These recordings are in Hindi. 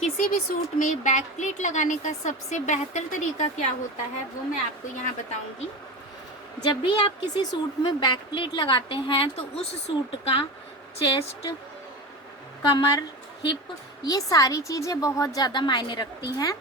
किसी भी सूट में बैक प्लेट लगाने का सबसे बेहतर तरीका क्या होता है वो मैं आपको यहाँ बताऊँगी। जब भी आप किसी सूट में बैक प्लेट लगाते हैं तो उस सूट का चेस्ट, कमर, हिप, ये सारी चीज़ें बहुत ज़्यादा मायने रखती हैं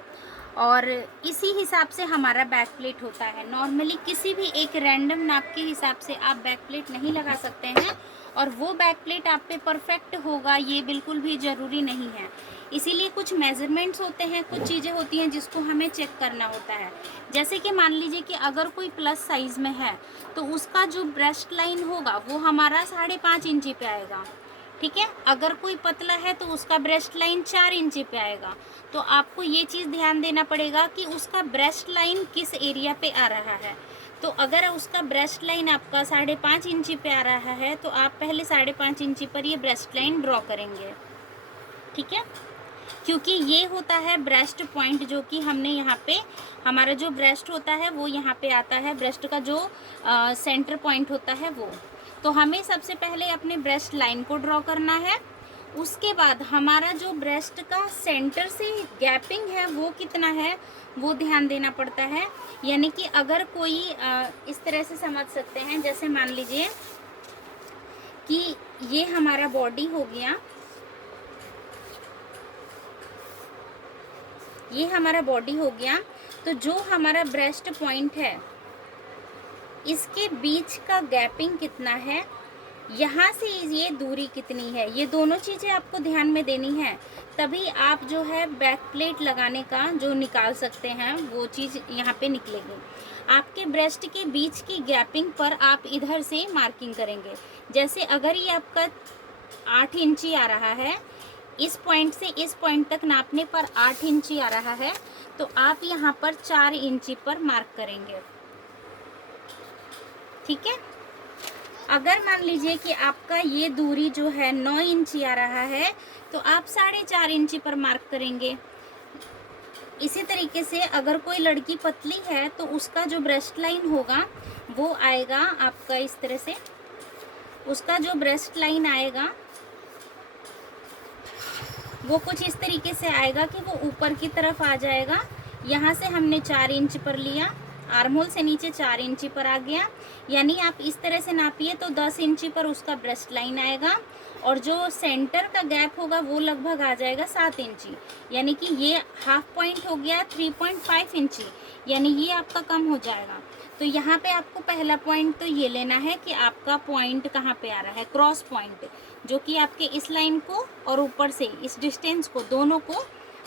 और इसी हिसाब से हमारा बैक प्लेट होता है। नॉर्मली किसी भी एक रैंडम नाप के हिसाब से आप बैक प्लेट नहीं लगा सकते हैं और वो बैक प्लेट आप पे परफेक्ट होगा ये बिल्कुल भी ज़रूरी नहीं है। इसीलिए कुछ मेज़रमेंट्स होते हैं, कुछ चीज़ें होती हैं जिसको हमें चेक करना होता है। जैसे कि मान लीजिए कि अगर कोई प्लस साइज़ में है तो उसका जो ब्रेस्ट लाइन होगा वो हमारा 5.5 इंची पे आएगा, ठीक है। अगर कोई पतला है तो उसका ब्रेस्ट लाइन 4 इंची पे आएगा। तो आपको ये चीज़ ध्यान देना पड़ेगा कि उसका ब्रेस्ट लाइन किस एरिया पे आ रहा है। तो अगर उसका ब्रेस्ट लाइन आपका 5.5 इंची पे आ रहा है तो आप पहले 5.5 इंची पर ये ब्रेस्ट लाइन ड्रॉ करेंगे, ठीक है। क्योंकि ये होता है ब्रेस्ट पॉइंट, जो कि हमने यहाँ पे हमारा जो ब्रेस्ट होता है वो यहाँ पे आता है, ब्रेस्ट का जो सेंटर पॉइंट होता है वो। तो हमें सबसे पहले अपने ब्रेस्ट लाइन को ड्रॉ करना है। उसके बाद हमारा जो ब्रेस्ट का सेंटर से गैपिंग है वो कितना है वो ध्यान देना पड़ता है। यानी कि अगर कोई इस तरह से समझ सकते हैं, जैसे मान लीजिए कि ये हमारा बॉडी हो गया, ये हमारा बॉडी हो गया। तो जो हमारा ब्रेस्ट पॉइंट है इसके बीच का गैपिंग कितना है, यहाँ से ये दूरी कितनी है, ये दोनों चीज़ें आपको ध्यान में देनी है। तभी आप जो है बैक प्लेट लगाने का जो निकाल सकते हैं वो चीज़ यहाँ पे निकलेगी। आपके ब्रेस्ट के बीच की गैपिंग पर आप इधर से मार्किंग करेंगे। जैसे अगर ये आपका 8 इंची आ रहा है, इस पॉइंट से इस पॉइंट तक नापने पर 8 इंची आ रहा है, तो आप यहाँ पर 4 इंची पर मार्क करेंगे, ठीक है। अगर मान लीजिए कि आपका ये दूरी जो है 9 इंची आ रहा है तो आप 4.5 इंची पर मार्क करेंगे। इसी तरीके से अगर कोई लड़की पतली है तो उसका जो ब्रेस्ट लाइन होगा वो आएगा आपका इस तरह से, उसका जो ब्रेस्ट लाइन आएगा वो कुछ इस तरीके से आएगा कि वो ऊपर की तरफ आ जाएगा। यहाँ से हमने 4 इंच पर लिया, आर्म होल से नीचे 4 इंची पर आ गया। यानी आप इस तरह से नापिए तो 10 इंची पर उसका ब्रेस्ट लाइन आएगा और जो सेंटर का गैप होगा वो लगभग आ जाएगा 7 इंची। यानी कि ये हाफ पॉइंट हो गया 3.5 इंची, यानी ये आपका कम हो जाएगा। तो यहाँ पे आपको पहला पॉइंट तो ये लेना है कि आपका पॉइंट कहाँ पे आ रहा है, क्रॉस पॉइंट, जो कि आपके इस लाइन को और ऊपर से इस डिस्टेंस को दोनों को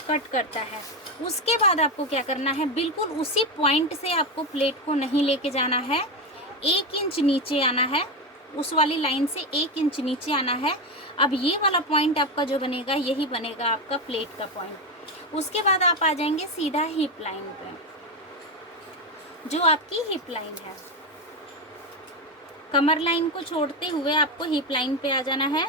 कट करता है। उसके बाद आपको क्या करना है, बिल्कुल उसी पॉइंट से आपको प्लेट को नहीं लेके जाना है, 1 इंच नीचे आना है, उस वाली लाइन से 1 इंच नीचे आना है। अब ये वाला पॉइंट आपका जो बनेगा यही बनेगा आपका प्लेट का पॉइंट। उसके बाद आप आ जाएंगे सीधा हिप लाइन पे, जो आपकी हिप लाइन है। कमर लाइन को छोड़ते हुए आपको हिप लाइन पे आ जाना है।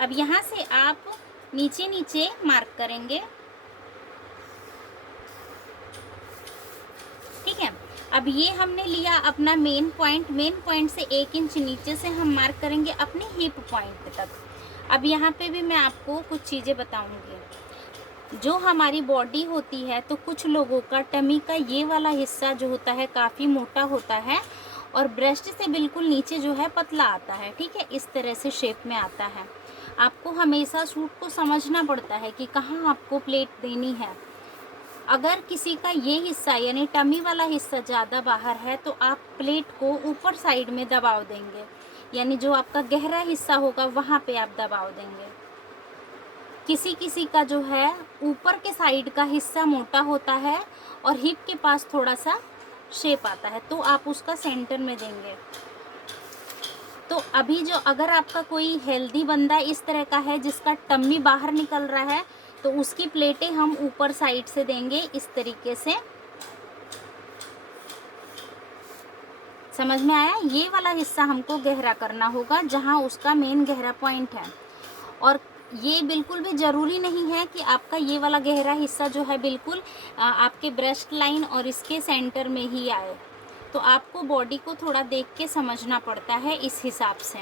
अब यहाँ से आप नीचे नीचे मार्क करेंगे, ठीक है। अब ये हमने लिया अपना मेन पॉइंट से 1 इंच नीचे से हम मार्क करेंगे अपने हिप पॉइंट तक। अब यहाँ पे भी मैं आपको कुछ चीज़ें बताऊंगी। जो हमारी बॉडी होती है तो कुछ लोगों का टमी का ये वाला हिस्सा जो होता है काफ़ी मोटा होता है और ब्रेस्ट से बिल्कुल नीचे जो है पतला आता है, ठीक है, इस तरह से शेप में आता है। आपको हमेशा सूट को समझना पड़ता है कि कहाँ आपको प्लेट देनी है। अगर किसी का ये हिस्सा यानी टमी वाला हिस्सा ज़्यादा बाहर है तो आप प्लेट को ऊपर साइड में दबाव देंगे, यानी जो आपका गहरा हिस्सा होगा वहाँ पे आप दबाव देंगे। किसी किसी का जो है ऊपर के साइड का हिस्सा मोटा होता है और हिप के पास थोड़ा सा शेप आता है, तो आप उसका सेंटर में देंगे। तो अभी जो अगर आपका कोई हेल्दी बंदा इस तरह का है जिसका टम्मी बाहर निकल रहा है तो उसकी प्लेटें हम ऊपर साइड से देंगे इस तरीके से। समझ में आया? ये वाला हिस्सा हमको गहरा करना होगा जहां उसका मेन गहरा पॉइंट है। और ये बिल्कुल भी ज़रूरी नहीं है कि आपका ये वाला गहरा हिस्सा जो है बिल्कुल आपके ब्रेस्ट लाइन और इसके सेंटर में ही आए। तो आपको बॉडी को थोड़ा देख के समझना पड़ता है इस हिसाब से।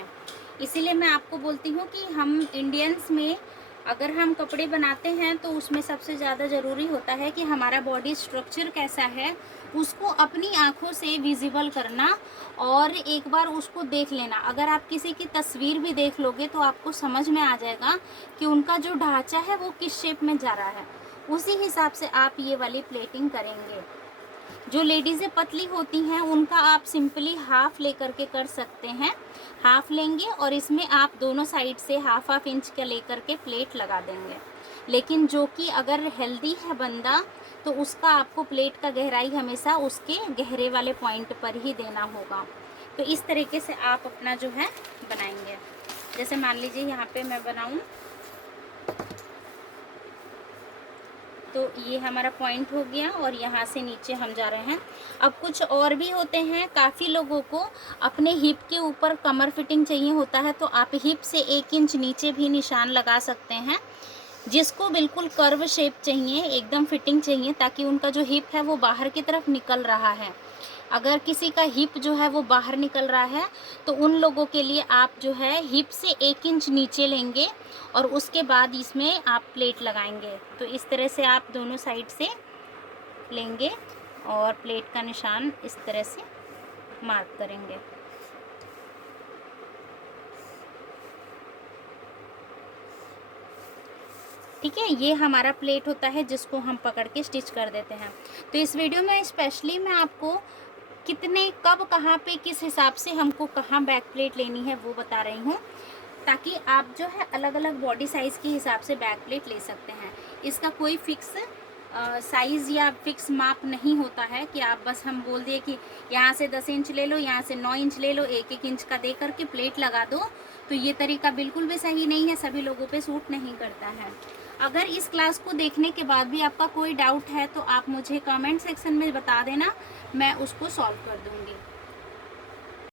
इसीलिए मैं आपको बोलती हूँ कि हम इंडियंस में अगर हम कपड़े बनाते हैं तो उसमें सबसे ज़्यादा ज़रूरी होता है कि हमारा बॉडी स्ट्रक्चर कैसा है उसको अपनी आँखों से विजिबल करना और एक बार उसको देख लेना। अगर आप किसी की तस्वीर भी देख लोगे तो आपको समझ में आ जाएगा कि उनका जो ढांचा है वो किस शेप में जा रहा है, उसी हिसाब से आप ये वाली प्लेटिंग करेंगे। जो लेडीज़ें पतली होती हैं उनका आप सिंपली हाफ लेकर के कर सकते हैं। हाफ लेंगे और इसमें आप दोनों साइड से हाफ हाफ इंच का लेकर के प्लेट लगा देंगे। लेकिन जो कि अगर हेल्दी है बंदा तो उसका आपको प्लेट का गहराई हमेशा उसके गहरे वाले पॉइंट पर ही देना होगा। तो इस तरीके से आप अपना जो है बनाएंगे। जैसे मान लीजिए यहाँ पे मैं बनाऊँ तो ये हमारा पॉइंट हो गया और यहाँ से नीचे हम जा रहे हैं। अब कुछ और भी होते हैं, काफ़ी लोगों को अपने हिप के ऊपर कमर फिटिंग चाहिए होता है तो आप हिप से 1 इंच नीचे भी निशान लगा सकते हैं। जिसको बिल्कुल कर्व शेप चाहिए, एकदम फिटिंग चाहिए ताकि उनका जो हिप है वो बाहर की तरफ निकल रहा है। अगर किसी का हिप जो है वो बाहर निकल रहा है तो उन लोगों के लिए आप जो है हिप से 1 इंच नीचे लेंगे और उसके बाद इसमें आप प्लेट लगाएंगे। तो इस तरह से आप दोनों साइड से लेंगे और प्लेट का निशान इस तरह से मार्क करेंगे। ठीक है, ये हमारा प्लेट होता है जिसको हम पकड़ के स्टिच कर देते हैं। तो इस वीडियो में स्पेशली मैं आपको कितने कब कहाँ पे किस हिसाब से हमको कहाँ बैक प्लेट लेनी है वो बता रही हूँ, ताकि आप जो है अलग अलग बॉडी साइज़ के हिसाब से बैक प्लेट ले सकते हैं। इसका कोई फिक्स साइज़ या फिक्स माप नहीं होता है कि आप बस हम बोल दिए कि यहाँ से 10 इंच ले लो, यहाँ से 9 इंच ले लो, 1-1 इंच का दे करके प्लेट लगा दो। तो ये तरीका बिल्कुल भी सही नहीं है, सभी लोगों पे सूट नहीं करता है। अगर इस क्लास को देखने के बाद भी आपका कोई डाउट है तो आप मुझे कमेंट सेक्शन में बता देना, मैं उसको सॉल्व कर दूँगी।